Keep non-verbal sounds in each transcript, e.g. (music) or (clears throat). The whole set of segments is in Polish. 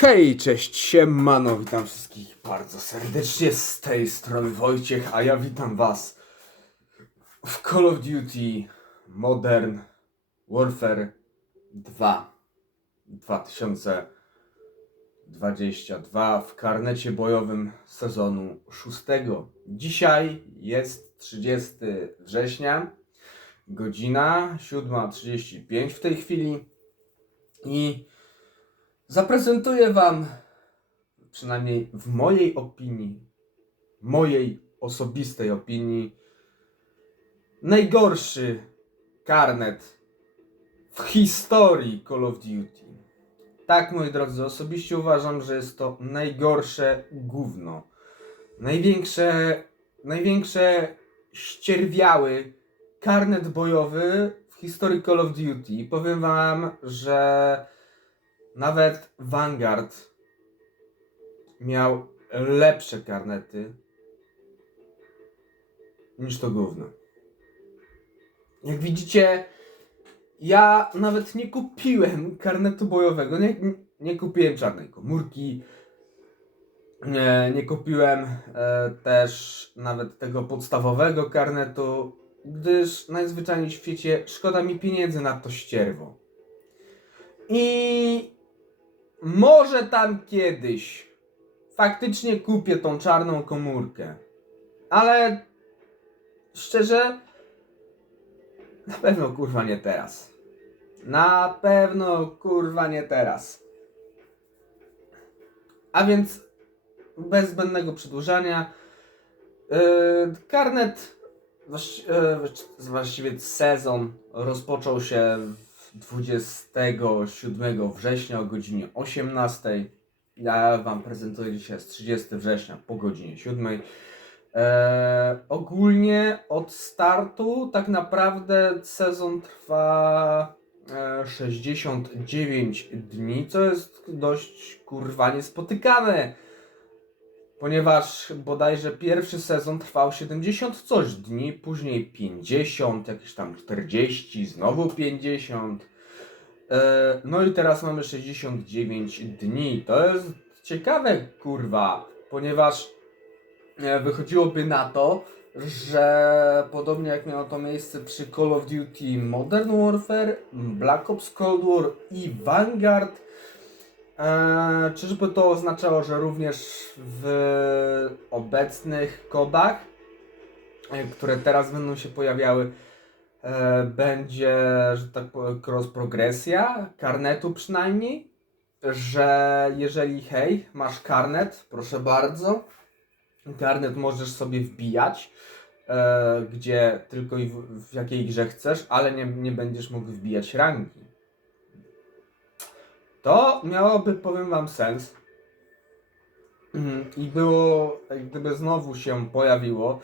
Hej, cześć, siemano, witam wszystkich bardzo serdecznie z tej strony Wojciech, a ja witam was w Call of Duty Modern Warfare 2 2022 w karnecie bojowym sezonu 6. Dzisiaj jest 30 września, godzina 7.35 w tej chwili i zaprezentuję Wam, przynajmniej w mojej opinii, mojej osobistej opinii, najgorszy karnet w historii Call of Duty. Tak, moi drodzy, osobiście uważam, że jest to najgorsze gówno. Największe, największe ścierwiały karnet bojowy w historii Call of Duty. Powiem Wam, że nawet Vanguard miał lepsze karnety niż to gówno. Jak widzicie, ja nawet nie kupiłem karnetu bojowego. Nie, nie kupiłem czarnej komórki. Nie, nie kupiłem e, też nawet tego podstawowego karnetu, gdyż najzwyczajniej w świecie szkoda mi pieniędzy na to ścierwo. I może tam kiedyś faktycznie kupię tą czarną komórkę. Ale szczerze, na pewno kurwa nie teraz. Na pewno kurwa nie teraz. A więc bez zbędnego przedłużania. Yy, karnet, właści- yy, właściwie sezon rozpoczął się w 27 września o godzinie 18. Ja Wam prezentuję dzisiaj z 30 września po godzinie 7. E, ogólnie od startu tak naprawdę sezon trwa e, 69 dni, co jest dość kurwa niespotykane. Ponieważ bodajże pierwszy sezon trwał 70 coś dni, później 50, jakieś tam 40, znowu 50. E, no i teraz mamy 69 dni. To jest ciekawe, kurwa, ponieważ e, wychodziłoby na to, że podobnie jak miało to miejsce przy Call of Duty Modern Warfare, Black Ops Cold War i Vanguard, e, czyżby to oznaczało, że również w obecnych kodach, e, które teraz będą się pojawiały, e, będzie, że tak powiem, progresja, karnetu przynajmniej, że jeżeli hej, masz karnet, proszę bardzo, karnet możesz sobie wbijać, e, gdzie tylko i w, w jakiej grze chcesz, ale nie, nie będziesz mógł wbijać rangi. To miałoby, powiem wam, sens. Mhm, I było, gdyby znowu się pojawiło,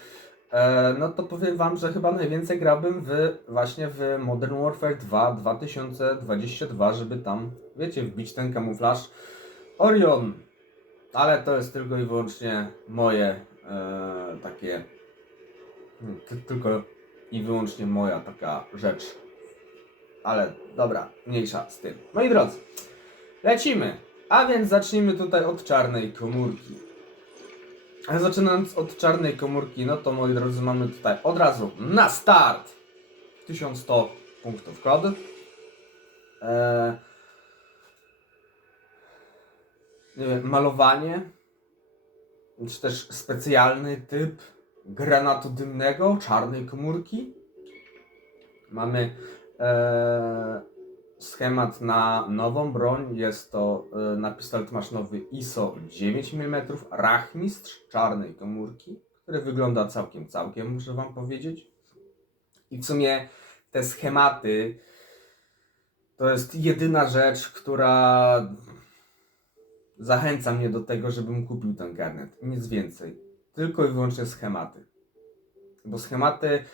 e, no to powiem wam, że chyba najwięcej grałbym w, właśnie w Modern Warfare 2 2022, żeby tam, wiecie, wbić ten kamuflaż Orion. Ale to jest tylko i wyłącznie moje e, takie, hmm, ty, tylko i wyłącznie moja taka rzecz. Ale dobra, mniejsza z tym. Moi drodzy, lecimy. A więc zacznijmy tutaj od czarnej komórki. A zaczynając od czarnej komórki, no to moi drodzy, mamy tutaj od razu na start 1100 punktów kod. Eee, malowanie, czy też specjalny typ granatu dymnego, czarnej komórki. Mamy e, schemat na nową broń. Jest to e, na pistolet masz nowy ISO 9 mm, rachmistrz czarnej komórki, który wygląda całkiem, całkiem, muszę Wam powiedzieć. I w sumie te schematy to jest jedyna rzecz, która zachęca mnie do tego, żebym kupił ten garnet. Nic więcej. Tylko i wyłącznie schematy. Bo schematy,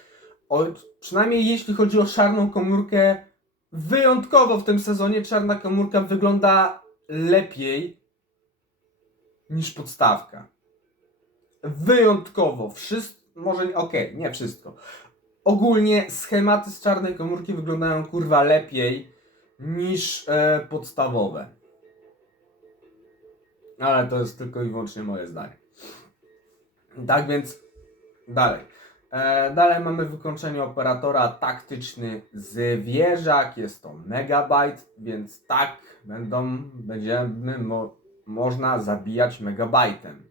o, przynajmniej jeśli chodzi o czarną komórkę, wyjątkowo w tym sezonie czarna komórka wygląda lepiej niż podstawka. Wyjątkowo. Wszystko, może, okej, nie wszystko. Ogólnie schematy z czarnej komórki wyglądają kurwa lepiej niż e, podstawowe. Ale to jest tylko i wyłącznie moje zdanie. Tak więc dalej. E, dalej mamy wykończenie operatora taktyczny zwierzak. Jest to megabyte, więc tak będą, będziemy mo, można zabijać megabajtem.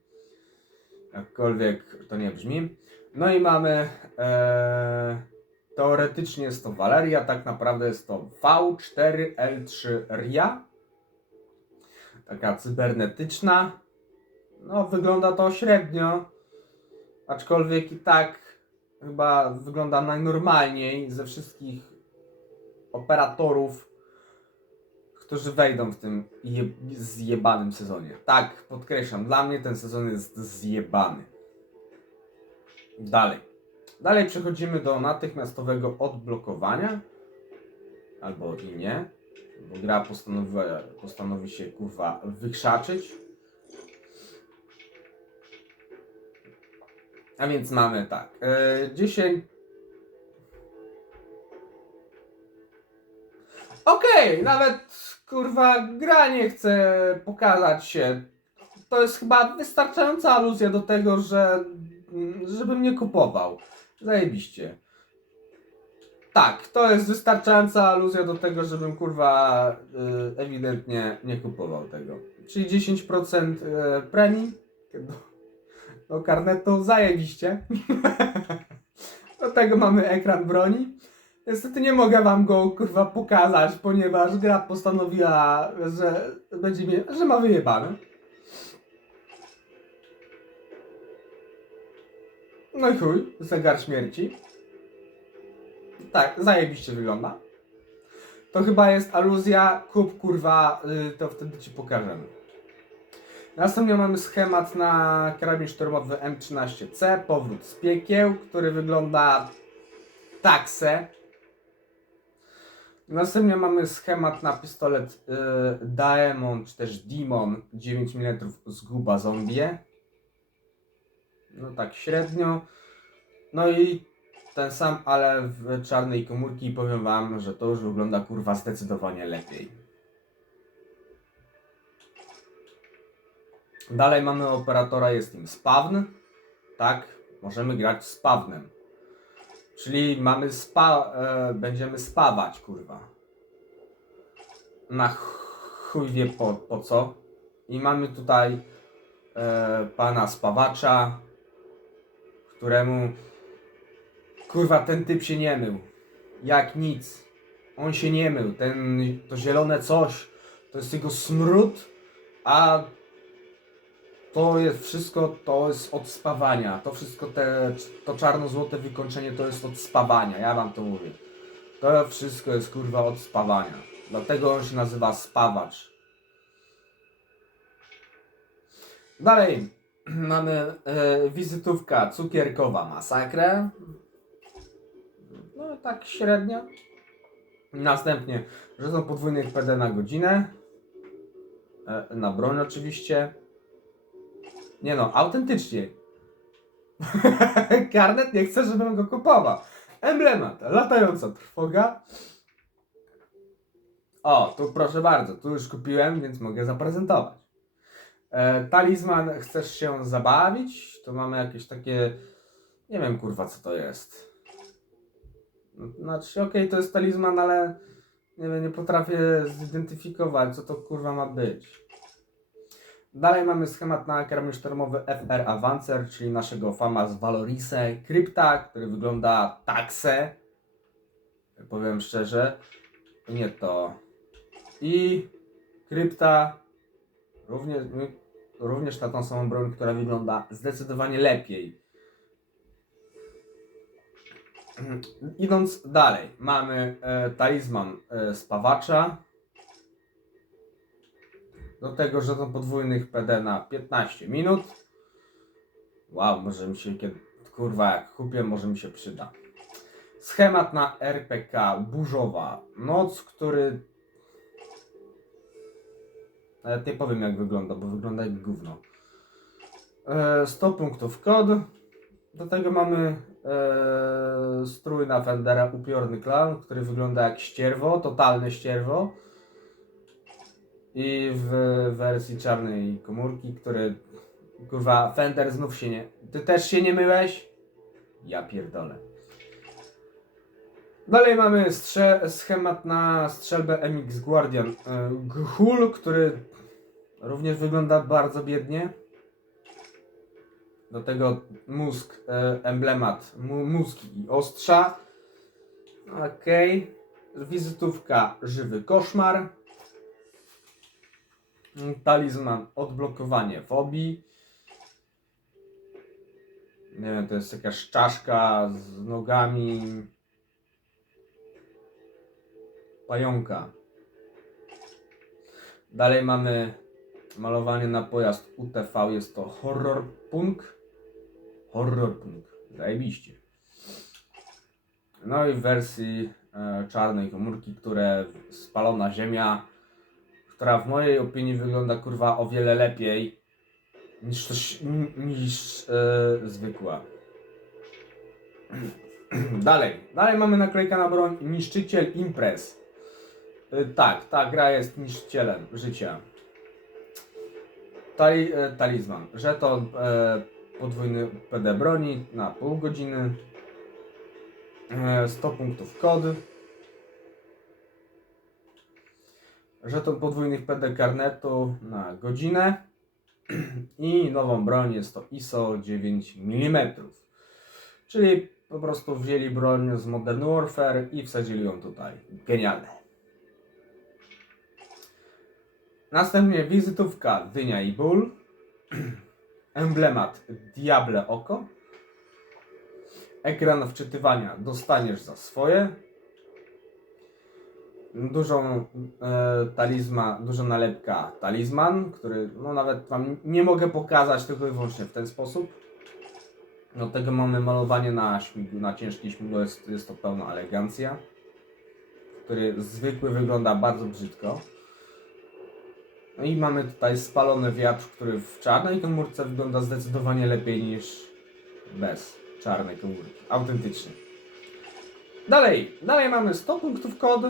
Jakkolwiek to nie brzmi. No i mamy e, teoretycznie jest to Valeria, tak naprawdę jest to V4L3 RIA. Taka cybernetyczna. No, wygląda to średnio. Aczkolwiek i tak chyba wygląda najnormalniej ze wszystkich operatorów, którzy wejdą w tym je, zjebanym sezonie. Tak, podkreślam, dla mnie ten sezon jest zjebany. Dalej. Dalej przechodzimy do natychmiastowego odblokowania. Albo i nie. Bo gra postanowi, postanowi się kurwa wykrzaczyć. A więc mamy tak. Yy, 10. Okej, nawet kurwa gra nie chce pokazać się. To jest chyba wystarczająca aluzja do tego, że żebym nie kupował. Zajebiście. Tak, to jest wystarczająca aluzja do tego, żebym kurwa y, ewidentnie nie kupował tego. Czyli 10% y, premii do karnetu, zajebiście. (laughs) do tego mamy ekran broni. Niestety nie mogę wam go kurwa pokazać, ponieważ gra postanowiła, że będzie mnie, że ma wyjebane. No i chuj, zegar śmierci. Tak, zajebiście wygląda. To chyba jest aluzja, kup kurwa, y, to wtedy ci pokażemy. Następnie mamy schemat na karabin szturmowy M13C, powrót z piekieł, który wygląda taksę. Następnie mamy schemat na pistolet y, Daemon, czy też Demon 9 mm zguba zombie. No tak średnio. No i ten sam, ale w czarnej komórki i powiem wam, że to już wygląda kurwa zdecydowanie lepiej. Dalej mamy operatora, jest nim Spawn. Tak, możemy grać Spawnem. Czyli mamy spa, e, będziemy spawać, kurwa. Na chuj wie po, po co. I mamy tutaj e, pana spawacza, któremu kurwa ten typ się nie mył. Jak nic. On się nie mył. Ten, to zielone coś to jest jego smród, a to jest wszystko, to jest od spawania. To wszystko, te, to czarno-złote wykończenie to jest od spawania. Ja wam to mówię. To wszystko jest kurwa od spawania. Dlatego on się nazywa spawacz. Dalej (clears throat) mamy e, wizytówka cukierkowa masakra. No tak średnio. Następnie żeton podwójnych PD na godzinę. E, na broń oczywiście. Nie no, autentycznie. (laughs) Karnet nie chce, żebym go kupował. Emblemat, latająca trwoga. O, tu proszę bardzo, tu już kupiłem, więc mogę zaprezentować. E, talizman, chcesz się zabawić? To mamy jakieś takie, nie wiem kurwa co to jest. Znaczy, okej, to jest talizman, ale nie wiem, nie potrafię zidentyfikować, co to kurwa ma być. Dalej mamy schemat na karabin szturmowy FR Avancer, czyli naszego fama z Valorise Krypta, który wygląda taksę. Powiem szczerze. Nie to. I Krypta również, również na tą samą broń, która wygląda zdecydowanie lepiej. (clears throat) Idąc dalej, mamy e, talizman e, spawacza. Do tego żeton podwójnych PD na 15 minut. Wow, może mi się kiedy, kurwa jak kupię, może mi się przyda. Schemat na RPK Burzowa Noc, który nawet nie powiem jak wygląda, bo wygląda jak gówno. E, 100 punktów kod. Do tego mamy e, strój na Fendera Upiorny Clown, który wygląda jak ścierwo, totalne ścierwo. I w wersji czarnej komórki, który kurwa Fender znów się nie. Ty też się nie myłeś? Ja pierdolę. Dalej mamy strze- schemat na strzelbę MX Guardian. Y, Ghoul, który również wygląda bardzo biednie. Do tego mózg, e, emblemat, mu, mózg i ostrza. Okej. Wizytówka, żywy koszmar. Talizman, odblokowanie fobii. Nie wiem, to jest jakaś czaszka z nogami. Pająka. Dalej mamy malowanie na pojazd UTV. Jest to horror punk. Horror punk. Zajebiście. No i w wersji e, czarnej komórki, które spalona ziemia, która w mojej opinii wygląda kurwa o wiele lepiej niż, coś, niż e, zwykła. (clears throat) Dalej, dalej mamy naklejka na broń Niszczyciel Imprez. E, tak, ta gra jest niszczycielem życia. Tali, e, talizman. Żeton e, podwójny PD broni na pół godziny. E, 100 punktów kod. Żeton podwójnych PD karnetu na godzinę. (clears throat) I nową broń jest to ISO 9 mm. Czyli po prostu wzięli broń z Modern Warfare i wsadzili ją tutaj. Genialne. Następnie wizytówka Dynia i Ból. (clears throat) Emblemat Diable Oko. Ekran wczytywania dostaniesz za swoje. Dużą e, talizma, duża nalepka talizman, który no nawet wam nie mogę pokazać tylko i wyłącznie w ten sposób. Do tego mamy malowanie na śmigł, na ciężkie śmigło, jest, jest to pełna elegancja. Który zwykły wygląda bardzo brzydko. No i mamy tutaj spalony wiatr, który w czarnej komórce wygląda zdecydowanie lepiej niż bez czarnej komórki. Autentycznie. Dalej, dalej mamy 100 punktów kod,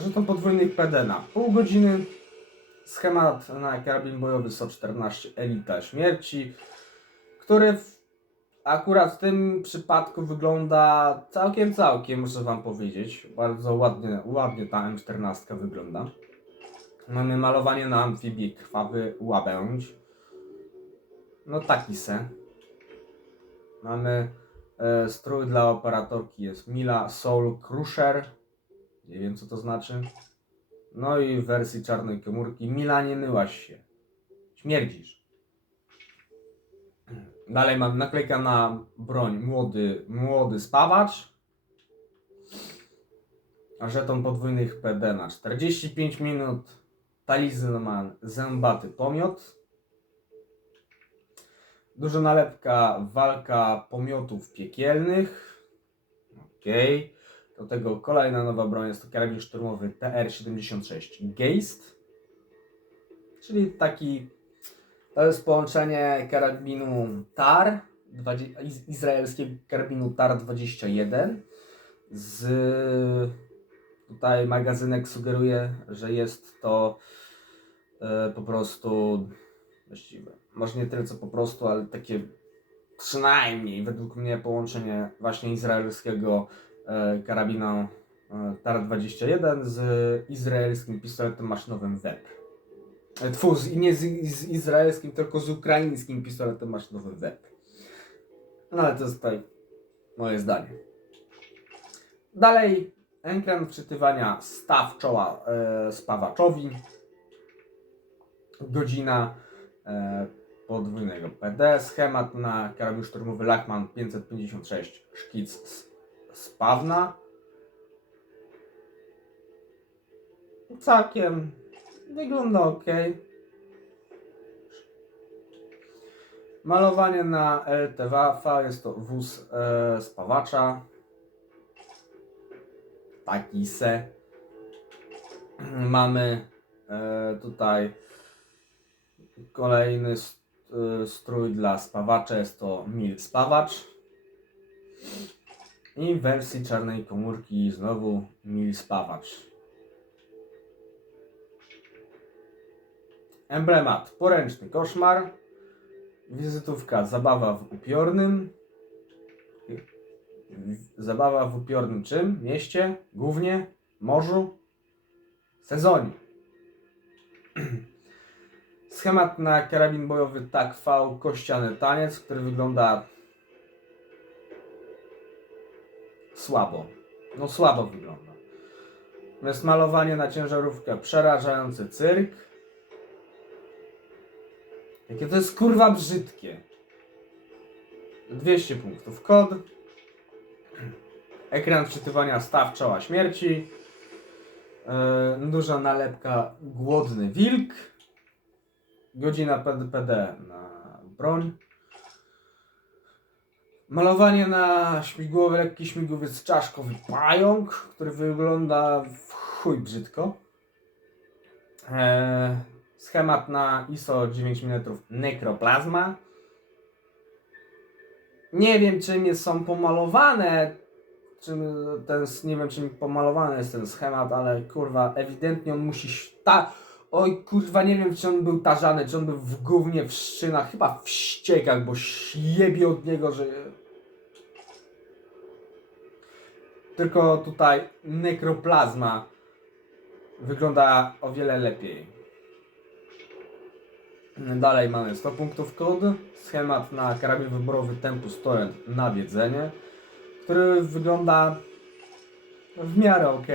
żeton podwójnych PD na pół godziny, schemat na karabin bojowy SO-14 Elita Śmierci, który w, akurat w tym przypadku wygląda całkiem, całkiem, muszę wam powiedzieć. Bardzo ładnie, ładnie ta M14 wygląda. Mamy malowanie na amfibii krwawy łabędź. No taki se. Mamy e, strój dla operatorki jest Mila Soul Crusher. Nie wiem co to znaczy. No i w wersji czarnej komórki Mila nie myłaś się. Śmierdzisz. Dalej mam naklejka na broń młody, młody spawacz. A żeton podwójnych PD na 45 minut. Talizman zębaty pomiot. Duża nalepka walka pomiotów piekielnych. Okej. Do tego kolejna nowa broń jest to karabin szturmowy TR-76 Geist. Czyli taki to jest połączenie karabinu TAR, 20, iz- izraelskiego karabinu TAR 21 z tutaj magazynek sugeruje, że jest to e, po prostu właściwe. Może nie tyle co po prostu, ale takie przynajmniej według mnie połączenie właśnie izraelskiego e, karabinu e, TAR 21 z izraelskim pistoletem maszynowym WEP. E, Tfu, z, nie z, z izraelskim, tylko z ukraińskim pistoletem maszynowym WEP. No ale to jest tutaj moje zdanie. Dalej, ekran wczytywania staw czoła e, spawaczowi. Godzina e, podwójnego PD. Schemat na karabin szturmowy Lachman 556 szkic z, spawna. Całkiem wygląda ok. Malowanie na LTW jest to wóz e, spawacza. Taki se. Mamy e, tutaj kolejny st- e, strój dla spawacza. Jest to Mil Spawacz. I w wersji czarnej komórki znowu Mil Spawacz. emblemat. Poręczny koszmar, wizytówka. Zabawa w upiornym, zabawa w upiornym czym? Mieście, głównie, morzu, sezonie. (clears throat) Schemat na karabin bojowy TAK V. Kościany taniec, który wygląda słabo. No słabo wygląda. Jest malowanie na ciężarówkę, przerażający cyrk. Jakie to jest kurwa brzydkie. 200 punktów kod. Ekran wczytywania staw czoła śmierci. Yy, duża nalepka głodny wilk. Godzina PDPD na broń. Malowanie na śmigłowy, lekki śmigłowiec czaszkowy pająk, który wygląda w chuj brzydko. Eee, schemat na ISO 9 mm nekroplazma. Nie wiem, czym jest, są pomalowane. Czym ten, nie wiem, czym pomalowany jest ten schemat, ale kurwa, ewidentnie on musi. ś- Ta, oj, kurwa, nie wiem, czy on był tarzany, czy on był w gównie, w szczynach, chyba w ściekach, bo jebie od niego, że. Tylko tutaj nekroplazma wygląda o wiele lepiej. Dalej mamy 100 punktów kod, schemat na karabin wyborowy Tempus Torrent na wiedzenie, który wygląda w miarę ok.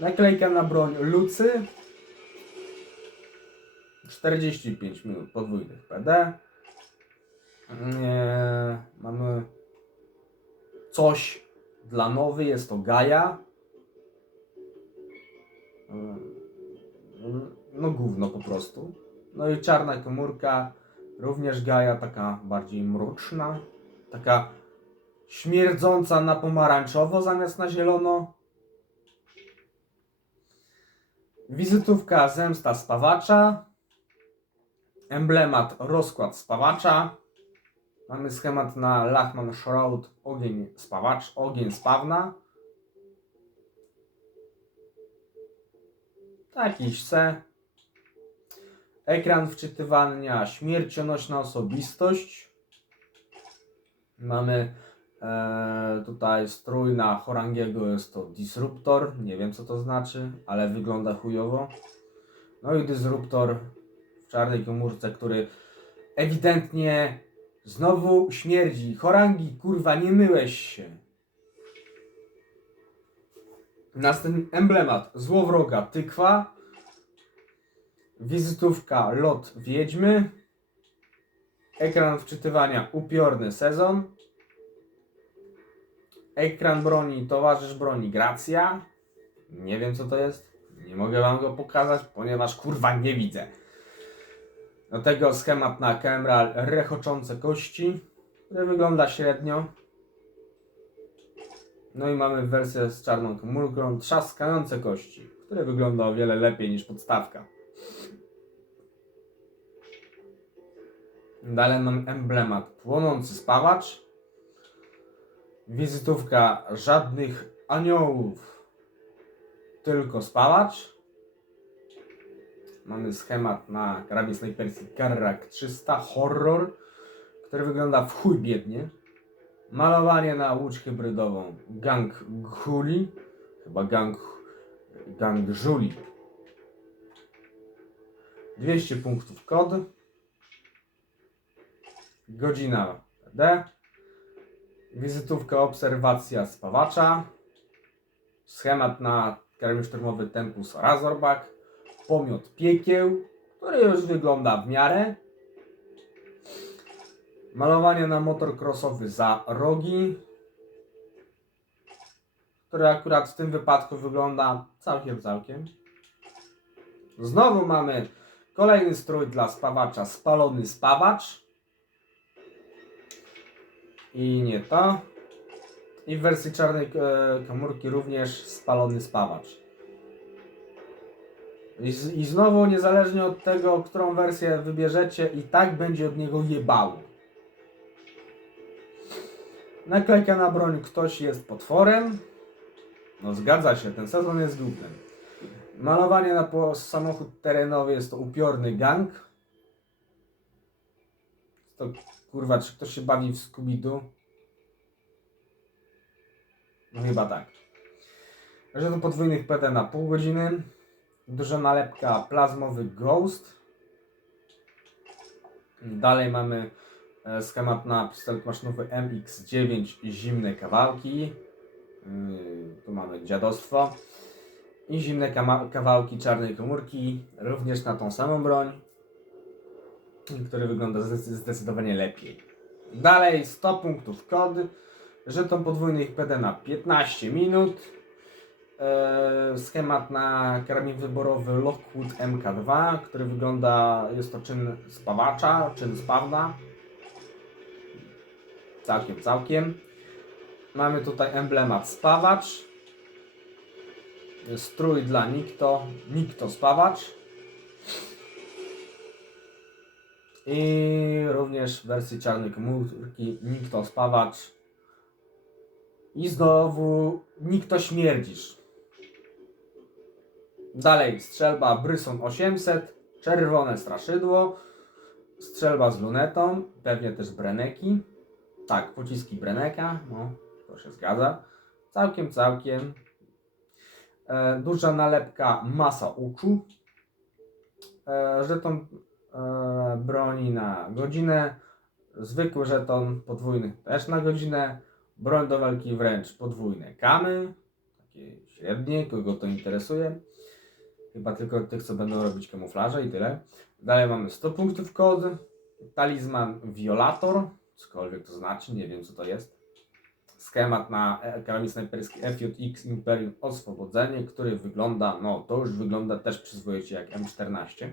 Naklejka na broń Lucy. 45 minut podwójnych PD. Nie, mamy coś dla nowy, jest to Gaia. Mm, No gówno po prostu. No i czarna komórka, również Gaia, taka bardziej mroczna, taka śmierdząca na pomarańczowo zamiast na zielono. Wizytówka zemsta spawacza. Emblemat rozkład spawacza. Mamy schemat na Lachman Shroud ogień spawacz, ogień spawna. Jakiś C. Ekran wczytywania śmiercionośna osobistość. Mamy tutaj strój na Horangiego, jest to Disruptor. Nie wiem co to znaczy, ale wygląda chujowo. No i Disruptor w czarnej komórce, który ewidentnie znowu śmierdzi. Horangi, kurwa, nie myłeś się. Następny emblemat złowroga tykwa. Wizytówka lot wiedźmy. Ekran wczytywania upiorny sezon. Ekran broni towarzysz broni Gracja. Nie wiem co to jest. Nie mogę wam go pokazać, ponieważ kurwa nie widzę. Do tego schemat na Kemral rechoczące kości, który wygląda średnio. No i mamy wersję z czarną komórką trzaskające kości, które wygląda o wiele lepiej niż podstawka. Dalej mam emblemat płonący spawacz. Wizytówka żadnych aniołów, tylko spawacz. Mamy schemat na karabin snajperski Karrak 300 Horror, który wygląda w chuj biednie. Malowanie na łódź hybrydową Gang Guli, chyba Gang, gang Żuli. 200 punktów kod. Godzina D. Wizytówka obserwacja spawacza. Schemat na karabin szturmowy Tempus Razorback. Pomiot piekieł, który już wygląda w miarę. Malowanie na motor crossowy za rogi, który akurat w tym wypadku wygląda całkiem, całkiem. Znowu mamy kolejny strój dla spawacza, spalony spawacz. I nie to. I w wersji czarnej e, komórki również spalony spawacz. I, z, I znowu, niezależnie od tego, którą wersję wybierzecie, i tak będzie od niego jebało. Naklejka na broń, ktoś jest potworem. No zgadza się, ten sezon jest głupem. Malowanie na samochód terenowy jest to upiorny gang. To kurwa, czy ktoś się bawi w Scooby-Doo? No chyba tak. Że podwójnych PD na pół godziny. Duża nalepka plazmowy Ghost. Dalej mamy e, schemat na pistolet maszynowy MX9 zimne kawałki. Yy, tu mamy dziadostwo. I zimne kawałki czarnej komórki, również na tą samą broń, który wygląda zdecy- zdecydowanie lepiej. Dalej 100 punktów kod, żeton podwójny PD na 15 minut, e, schemat na karabin wyborowy Lockwood MK2, który wygląda, jest to czyn spawacza, czyn spawna. Całkiem, całkiem. Mamy tutaj emblemat spawacz. Strój dla Nikto, Nikto spawacz. I również w wersji czarnej komórki Nikto spawacz. I znowu Nikto śmierdzisz. Dalej strzelba Bryson 800, czerwone straszydło, strzelba z lunetą, pewnie też Breneki. Tak, pociski Breneka, no to się zgadza. Całkiem, całkiem. E, duża nalepka masa uczu. E, żeton broni na godzinę. Zwykły żeton podwójny też na godzinę. Broń do walki wręcz podwójne kamy. Takie średnie, kogo to interesuje. Chyba tylko tych, co będą robić kamuflaże i tyle. Dalej mamy 100 punktów kod. Talizman Violator. Cokolwiek to znaczy, nie wiem co to jest schemat na e, karabin snajperski FJX Imperium Oswobodzenie, który wygląda, no to już wygląda też przyzwoicie jak M14.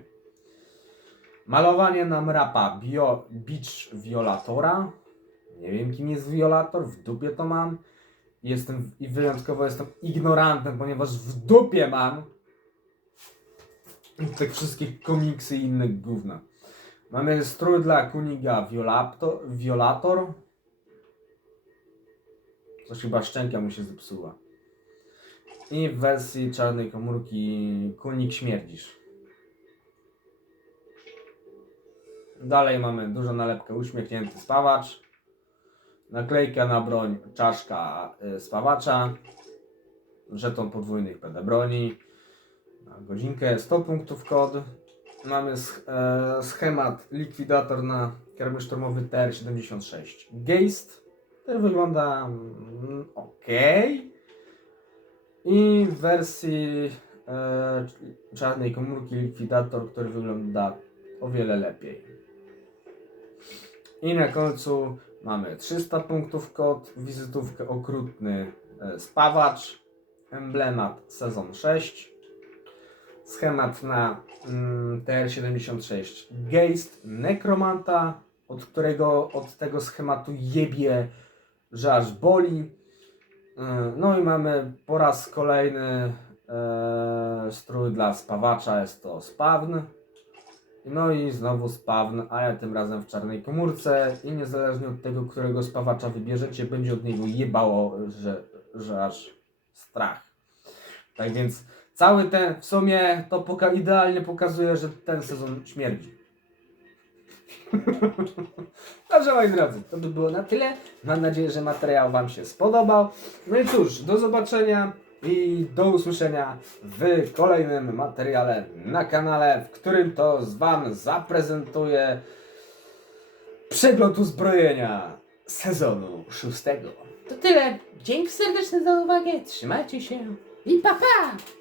Malowanie na mrapa Bio, Beach Violatora. Nie wiem kim jest Violator, w dupie to mam. Jestem i wyjątkowo jestem ignorantem, ponieważ w dupie mam tych wszystkich komiksy i innych gówna. Mamy strój dla Kuniga Violator, Violator. Coś chyba szczęka mu się zepsuła. I w wersji czarnej komórki Kunik Śmierdzisz. Dalej mamy dużą nalepkę uśmiechnięty spawacz. Naklejka na broń czaszka y, spawacza. Żeton podwójnych PD broni. Na godzinkę 100 punktów kod. Mamy e, schemat likwidator na karabin szturmowy TR-76 Geist. Który wygląda mm, ok. I w wersji e, czarnej komórki likwidator, który wygląda o wiele lepiej. I na końcu mamy 300 punktów kod, wizytówkę okrutny e, spawacz, emblemat sezon 6, schemat na mm, TR-76 Geist Necromanta, od którego od tego schematu jebie że aż boli. Yy, No i mamy po raz kolejny e, strój dla spawacza, jest to spawn. No i znowu spawn, ale tym razem w czarnej komórce i niezależnie od tego, którego spawacza wybierzecie, będzie od niego jebało, że, że aż strach. Tak więc cały ten, w sumie to poka idealnie pokazuje, że ten sezon śmierdzi. (laughs) Dobrze moi drodzy, to by było na tyle. Mam nadzieję, że materiał Wam się spodobał. No i cóż, do zobaczenia i do usłyszenia w kolejnym materiale na kanale, w którym to z Wam zaprezentuję przegląd uzbrojenia sezonu szóstego. To tyle. Dzięki serdeczne za uwagę. Trzymajcie się i pa pa!